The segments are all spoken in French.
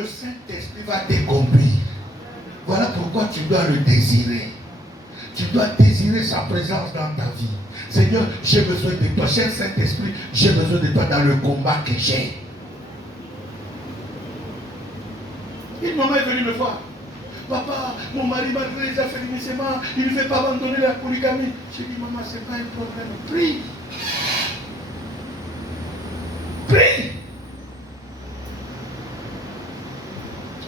le Saint-Esprit va te conduire. Voilà pourquoi tu dois le désirer. Tu dois désirer sa présence dans ta vie. Seigneur, j'ai besoin de toi. Cher Saint-Esprit, j'ai besoin de toi dans le combat que j'ai. Une maman est venue me voir. Papa, mon mari, malgré les affaires d'initiement, il ne veut pas abandonner la polygamie. J'ai dit, maman, ce n'est pas un problème. Prie. Prie.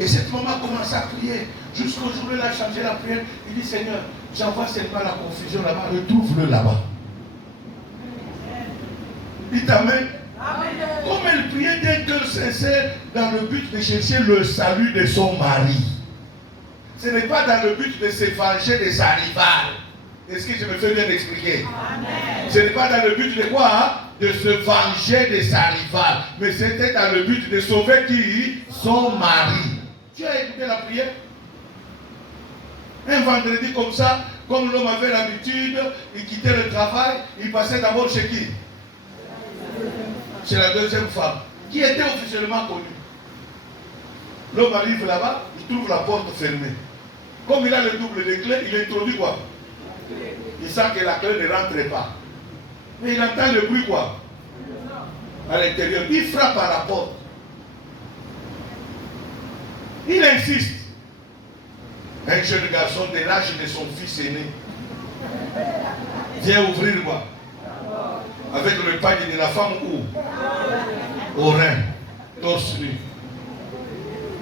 Et cette maman commence à prier. Jusqu'au jour où elle a changé la prière. Il dit, Seigneur, j'envoie seulement la confusion là-bas. Retrouve-le là-bas. Dites Amen. Comme elle priait d'un cœur sincère dans le but de chercher le salut de son mari. Ce n'est pas dans le but de se venger de sa rivale. Est-ce que je me fais bien expliquer? Amen. Ce n'est pas dans le but de quoi? Hein? De se venger de sa rivale. Mais c'était dans le but de sauver qui? Son mari. Tu as écouté la prière? Un vendredi comme ça, comme l'homme avait l'habitude, il quittait le travail, il passait d'abord chez qui? Chez la deuxième femme, qui était officiellement connue. L'homme arrive là-bas, il trouve la porte fermée. Comme il a le double de clés, il introduit quoi? Il sent que la clé ne rentre pas. Mais il entend le bruit quoi? À l'intérieur. Il frappe à la porte. Il insiste. Un jeune garçon de l'âge de son fils aîné vient ouvrir quoi? Avec le panier de la femme où? Au rein, torse nu.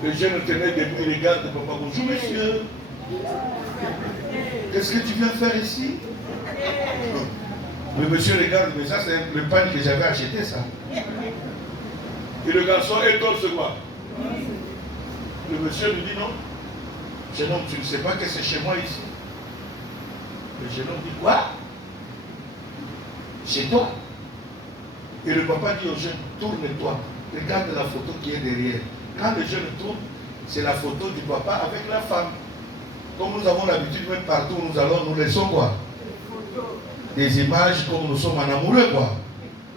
Le jeune tenait debout, il regarde papa. Bonjour monsieur. Qu'est-ce que tu viens faire ici? Le monsieur regarde, mais ça c'est le panier que j'avais acheté ça. Et le garçon est torse quoi? Le monsieur lui dit non. Jeune homme, tu ne sais pas que c'est chez moi ici. Le jeune homme dit quoi? Chez toi. Et le papa dit au jeune, tourne-toi, regarde la photo qui est derrière. Quand le jeune tourne, c'est la photo du papa avec la femme. Comme nous avons l'habitude, même partout où nous allons, nous laissons quoi? Des images comme nous sommes en amoureux quoi.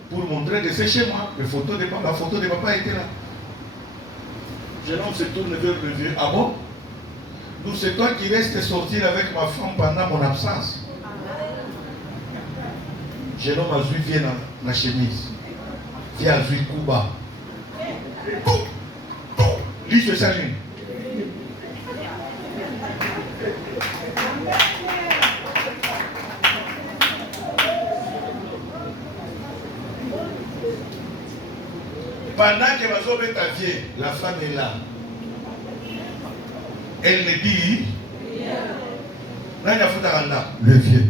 Pour montrer que c'est chez moi. La photo de papa était là. Le jeune homme se tourne vers le vieux. Ah bon? Nous, c'est toi qui restes sortir avec ma femme pendant mon absence. Le jeune homme a vu, viens dans la chemise. Viens à vu Kuba. Lui se salue. Pendant que Mazobe est à pied, la femme est là. Elle me dit, le vieux.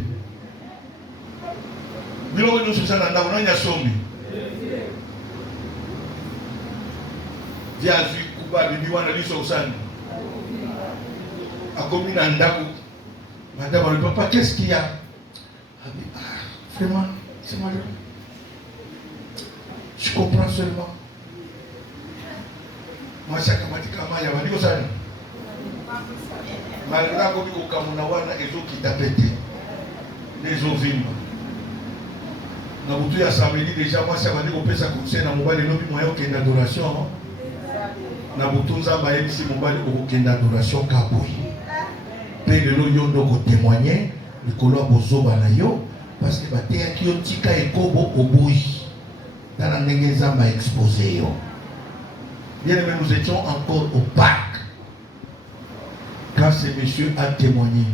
Viens à Kuba, le biwan a dit sur San. A commis un dago. Madame, le papa, qu'est-ce qu'il y a? Vraiment, c'est malheureux. Je comprends seulement. Moi, c'est comme il y a dit ça. Malgré que Kamunawana et autres qui t'appellent les ovines. Dans le tout samedi déjà, moi, ça va dire qu'on peut s'accoucher dans mon bal et non plus moyen aucune adoration. Dans le tout ça va être ici mon bal aucune adoration kaboui. Peu de l'eau yondo ko témoigner, le colon bozo banayo, parce que batéa qui ont tika et kobo au boui. Dans la négeza m'a exposé yo. Bien aimé, nous étions encore au parc. Quand ce monsieur a témoigné,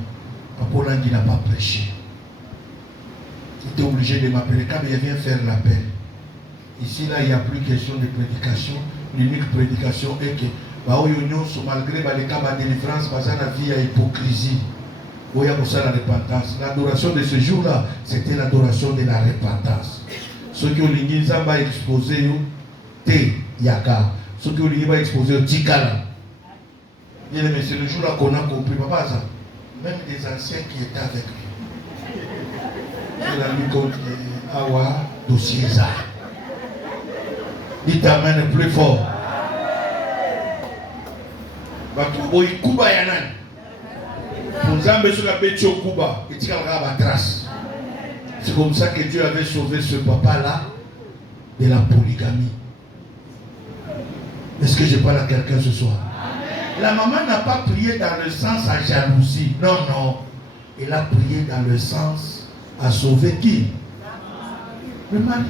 Papa Langi n'a pas prêché. Il était obligé de m'appeler quand il vient faire l'appel. Ici, là, il n'y a plus question de prédication. L'unique prédication est que, malgré les cas de délivrance, la vie à hypocrisie. Il y a la repentance. L'adoration de ce jour-là, c'était l'adoration de la repentance. Ceux qui ont l'ingénieur exposé, T, Yaka. Ceux qui ont l'ingénieur exposé, Tikala. Bien aimé, c'est le jour-là qu'on a compris, papa, ça. Même des anciens qui étaient avec lui. Il a mis contre Awa, dossier ça. Il t'amène plus fort. Batuboy Kuba Yanan. Nzambe sur la bête au Kuba, et tu as la trace. C'est comme ça que Dieu avait sauvé ce papa-là de la polygamie. Est-ce que je parle à quelqu'un ce soir? Amen. La maman n'a pas prié dans le sens à jalousie. Non, non. Elle a prié dans le sens à sauver qui? Le mari.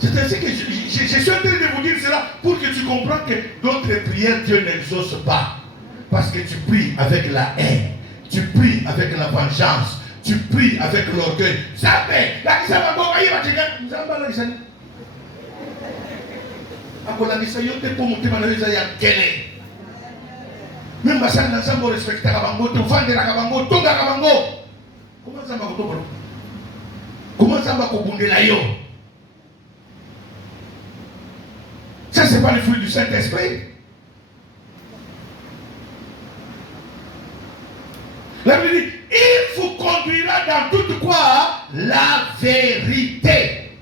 C'est ainsi que je suis en train de vous dire cela pour que tu comprennes que d'autres prières, Dieu n'exauce pas. Parce que tu pries avec la haine. Tu pries avec la vengeance. Tu pries avec l'orgueil. Jamais. akolakisa yo te mpo motema na yo eza ya nkele meme basali na nzambe orespektaka bango te ovandelaka bango otongaka bango koma nzambe akotokola koma nzambe akobundela yo. Ça c'est pas le fruit du Saint-Esprit. La Bible dit il vous conduira dans toute quoi? La vérité.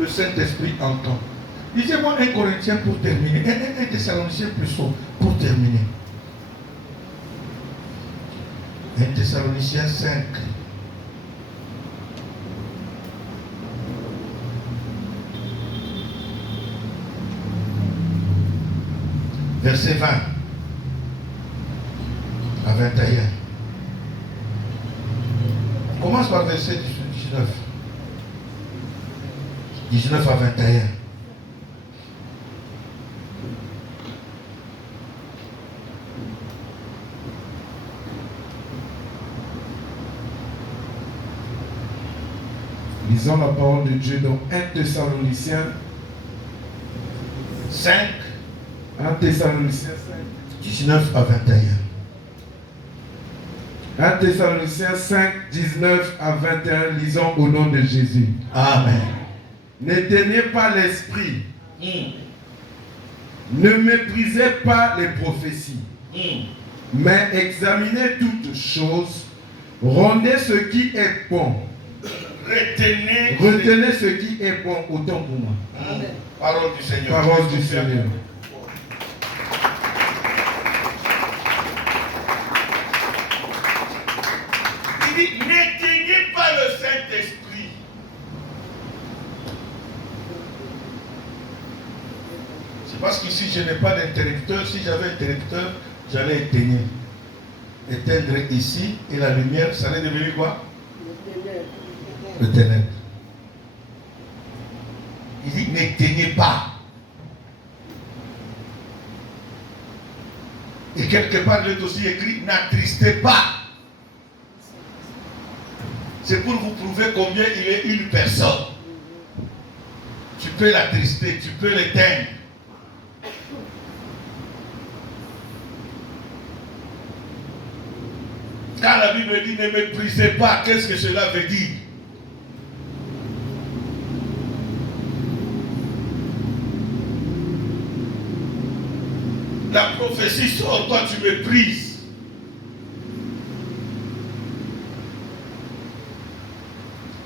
Le Saint-Esprit entend. Lisez-moi 1 Corinthiens pour terminer. 1 Thessaloniciens plutôt pour terminer. 1 Thessaloniciens 5. Verset 20 à 21. On commence par verset 19. 19 à 21. Lisons la parole de Dieu dans 1 Thessaloniciens 5. 1 Thessaloniciens 5. 19 à 21. 1 Thessaloniciens 5, 19 à 21. Lisons au nom de Jésus. Amen. N'éteignez pas l'esprit. Ne méprisez pas les prophéties. Mais examinez toutes choses. Rendez ce qui est bon. Retenez ce qui est bon autant pour moi. Amen. Parole du Seigneur. Parole du Seigneur. Il dit, n'éteignez pas le Saint-Esprit. C'est parce qu'ici je n'ai pas d'interrupteur. Si j'avais un interrupteur, j'allais éteindre. Éteindre ici et la lumière, ça allait devenir quoi? Le ténèbre. Il dit n'éteignez pas. Et quelque part il est aussi écrit n'attristez pas. C'est pour vous prouver combien il est une personne. Tu peux l'attrister, tu peux l'éteindre. Quand la Bible dit ne méprisez pas, qu'est-ce que cela veut dire? La prophétie sort, toi tu méprises.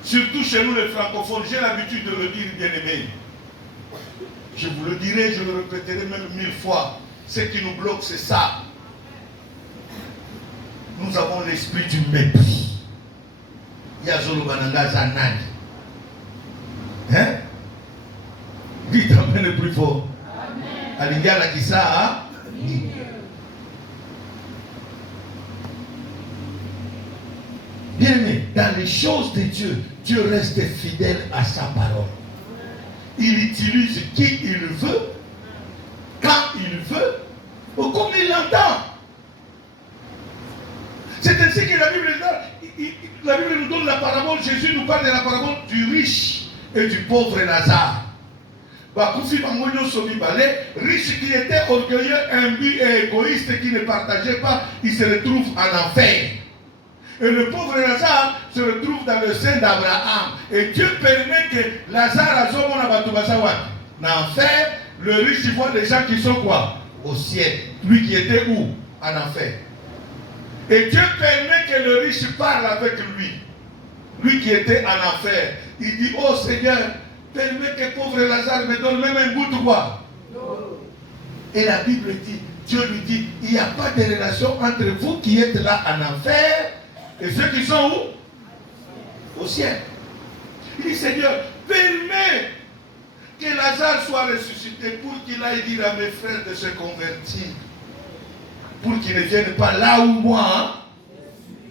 Surtout chez nous les francophones, j'ai l'habitude de le dire, bien aimé. Je vous le dirai, je le répéterai même 1000 fois. Ce qui nous bloque, c'est ça. Nous avons l'esprit du mépris. Yazolo Bananga Zanani. Hein? Dites amen le plus fort. Alingala Kisa. Bien aimé, dans les choses de Dieu, Dieu reste fidèle à sa parole. Il utilise qui il veut, quand il veut, ou comme il l'entend. C'est ainsi que la Bible nous donne la parabole. Jésus nous parle de la parabole du riche et du pauvre Lazare. Riche qui était orgueilleux, imbu et égoïste, qui ne partageait pas, il se retrouve en enfer. Et le pauvre Lazare se retrouve dans le sein d'Abraham. Et Dieu permet que Lazare a en enfer, le riche voit des gens qui sont quoi? Au ciel. Lui qui était où? En enfer. Et Dieu permet que le riche parle avec lui. Lui qui était en enfer. Il dit, oh Seigneur, permets que pauvre Lazare me donne même un bout de quoi? Et la Bible dit, Dieu lui dit, il n'y a pas de relation entre vous qui êtes là en enfer et ceux qui sont où? Au ciel. Il dit, Seigneur, permets que Lazare soit ressuscité pour qu'il aille dire à mes frères de se convertir. Pour qu'ils ne viennent pas là où moi. Hein?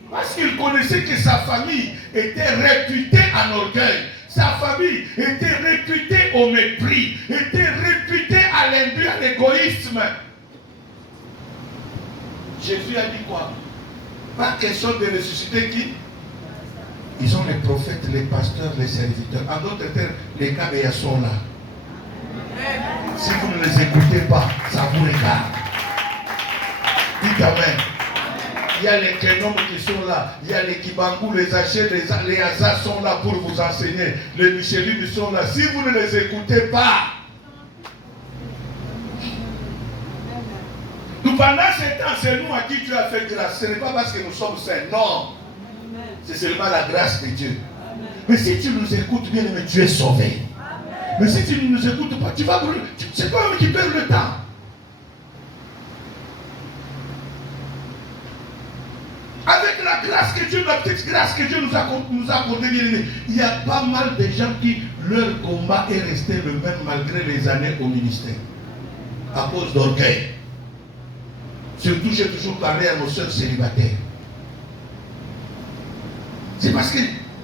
Parce qu'il connaissait que sa famille était réputée en orgueil. Sa famille était réputée au mépris. Était réputée à l'imbu, à l'égoïsme. Jésus a dit quoi? Pas question de ressusciter qui? Ils ont les prophètes, les pasteurs, les serviteurs. En d'autres termes, les cabéas sont là. Si vous ne les écoutez pas, ça vous regarde. Dites Amen. Il y a les Kenom qui sont là. Il y a les Kibangou, les Haché, les Hazas sont là pour vous enseigner. Les Michelines sont là. Si vous ne les écoutez pas, nous, pendant ce temps, c'est nous à qui tu as fait grâce. Ce n'est pas parce que nous sommes saints. Non. C'est seulement la grâce de Dieu. Mais si tu nous écoutes bien, mais tu es sauvé. Mais si tu ne nous écoutes pas, tu vas brûler. C'est toi-même qui perds le temps. Avec la grâce que Dieu, la petite grâce que Dieu nous a accordée, bien aimé, il y a pas mal de gens qui, leur combat est resté le même malgré les années au ministère. À cause d'orgueil. Surtout, j'ai toujours parlé à nos soeurs célibataires. C'est parce que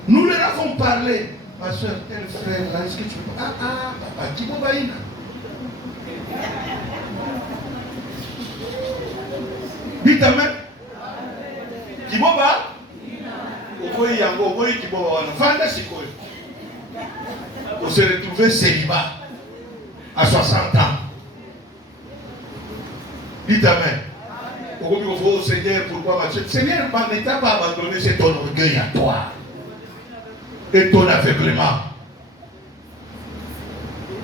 nous leur avons parlé. Ma soeur, tel frère, là, est-ce que tu peux... papa, qui m'a baïna? Dites Amen. Qui m'a baïna? Okoye yango, okoye qui m'a baïna. Vanda sikoye. On s'est retrouvé célibat à 60 ans. Dites Amen. Au Seigneur, pourquoi Mathieu? Seigneur, ne t'a pas abandonné, c'est ton orgueil à toi. Et ton aveuglement.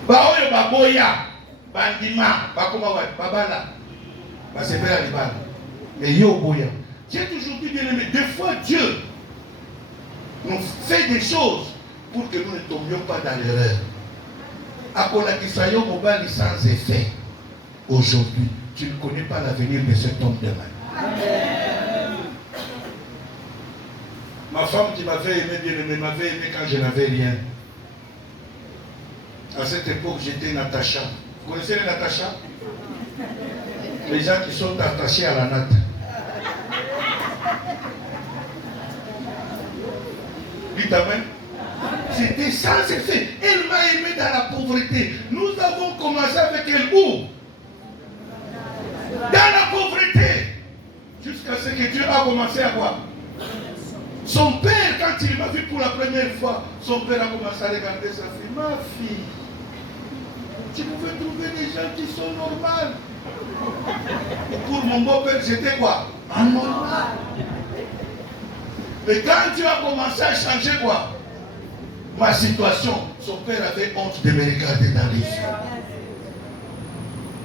Baoyo baboya, bandima, bakoma babala, basepela libala. Et yo boya. J'ai toujours dit bien aimé, des fois Dieu nous fait des choses pour que nous ne tombions pas dans l'erreur. Akola kisayo mobali sans effet. Aujourd'hui, tu ne connais pas l'avenir de cet homme demain. Ma femme qui m'avait aimé, bien aimé, m'avait aimé quand je n'avais rien. À cette époque, j'étais Natacha. Vous connaissez les Natacha? Les gens qui sont attachés à la natte. Dites Amen. C'était sans effet. Elle m'a aimé dans la pauvreté. Nous avons commencé avec elle où? Dans la pauvreté. Jusqu'à ce que Dieu a commencé à voir. Son père, quand il m'a vu pour la première fois, son père a commencé à regarder sa fille. Ma fille, tu pouvais trouver des gens qui sont normaux. Pour mon beau-père, j'étais quoi? Anormal. Mais quand Dieu a commencé à changer quoi? Ma situation, son père avait honte de me regarder dans les yeux.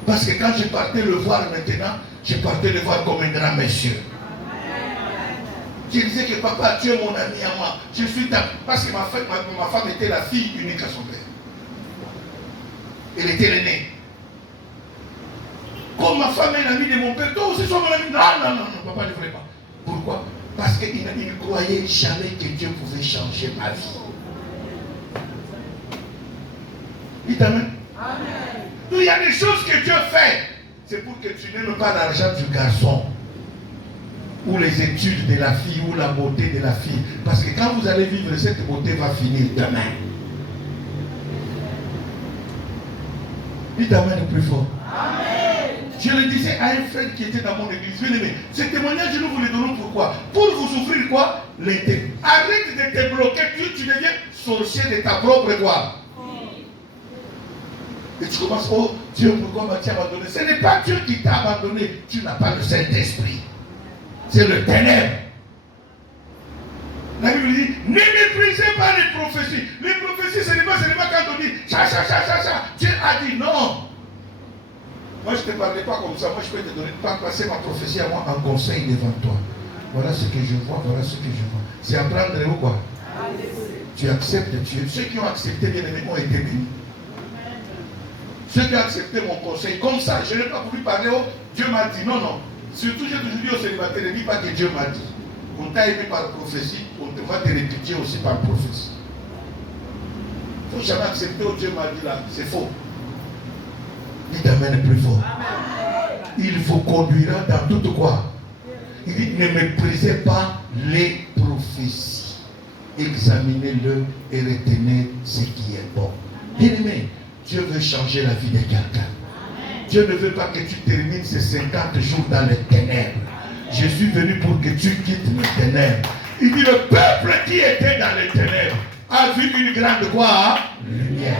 Parce que quand je partais le voir maintenant, je partais le voir comme un grand monsieur. Je disais que papa, tu es mon ami à moi. Je suis ta... Parce que ma femme était la fille unique à son père. Elle était l'aînée. Comme ma femme est l'amie de mon père, toi aussi sois mon ami. Non, papa ne voulait pas. Pourquoi? Parce qu'il ne croyait jamais que Dieu pouvait changer ma vie. Dites Amen. Il y a des choses que Dieu fait. C'est pour que tu n'aimes pas l'argent du garçon. Ou les études de la fille, ou la beauté de la fille. Parce que quand vous allez vivre, cette beauté va finir demain. Dites Amen le plus fort. Amen. Je le disais à un frère qui était dans mon église. Bien aimé, ce témoignage, nous vous le donnons pourquoi? Pour vous offrir quoi? L'été. Arrête de te bloquer, tu deviens sorcier de ta propre gloire. Et tu commences, oh Dieu, pourquoi m'as-tu abandonné? Ce n'est pas Dieu qui t'a abandonné. Tu n'as pas le Saint-Esprit. C'est le ténèbre. La Bible dit, ne méprisez pas les prophéties. Les prophéties, ce n'est pas quand on dit, ça. Dieu a dit non. Moi, je ne te parlais pas comme ça. Moi, je peux te donner, pas passer ma prophétie à moi en conseil devant toi. Voilà ce que je vois, voilà ce que je vois. C'est apprendre ou quoi? Tu acceptes Dieu. Ceux qui ont accepté, bien aimé, ont été bénis. Ceux qui ont accepté mon conseil, comme ça, je n'ai pas voulu parler, oh, Dieu m'a dit. Non. Surtout, j'ai toujours dit au célibataire, ne dis pas que Dieu m'a dit. On t'a aimé par prophétie, on va te répéter aussi par prophétie. Il ne faut jamais accepter où Dieu m'a dit là. C'est faux. Dites Amen plus fort. Il vous conduira dans toute quoi? Il dit ne méprisez pas les prophéties. Examinez-le et retenez ce qui est bon. Bien-aimé, Dieu veut changer la vie de quelqu'un. Dieu ne veut pas que tu termines ces 50 jours dans les ténèbres. Je suis venu pour que tu quittes les ténèbres. Il dit le peuple qui était dans les ténèbres a vu une grande quoi? Lumière.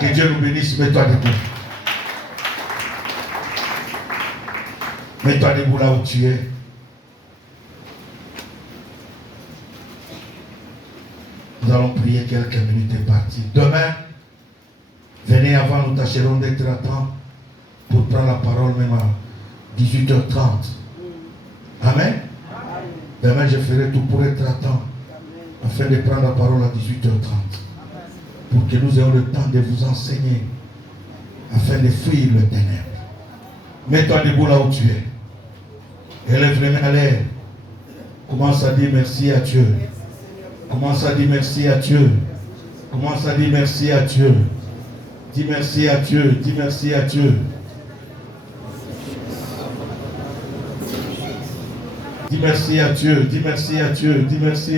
Que Dieu nous bénisse. Mets-toi debout. Mets-toi debout là où tu es. Nous allons prier quelques minutes et partir. Demain, venez avant, nous tâcherons d'être à temps pour prendre la parole même à 18h30. Amen. Demain, je ferai tout pour être à temps afin de prendre la parole à 18h30 pour que nous ayons le temps de vous enseigner afin de fuir le ténèbre. Mets-toi debout là où tu es. Élève les mains à l'air. Commence à dire merci à Dieu. Commence à dire merci à Dieu. Commence à dire merci à Dieu. Dis merci à Dieu. Dis merci à Dieu. Dis merci à Dieu. Dis merci à Dieu. Dis merci à Dieu.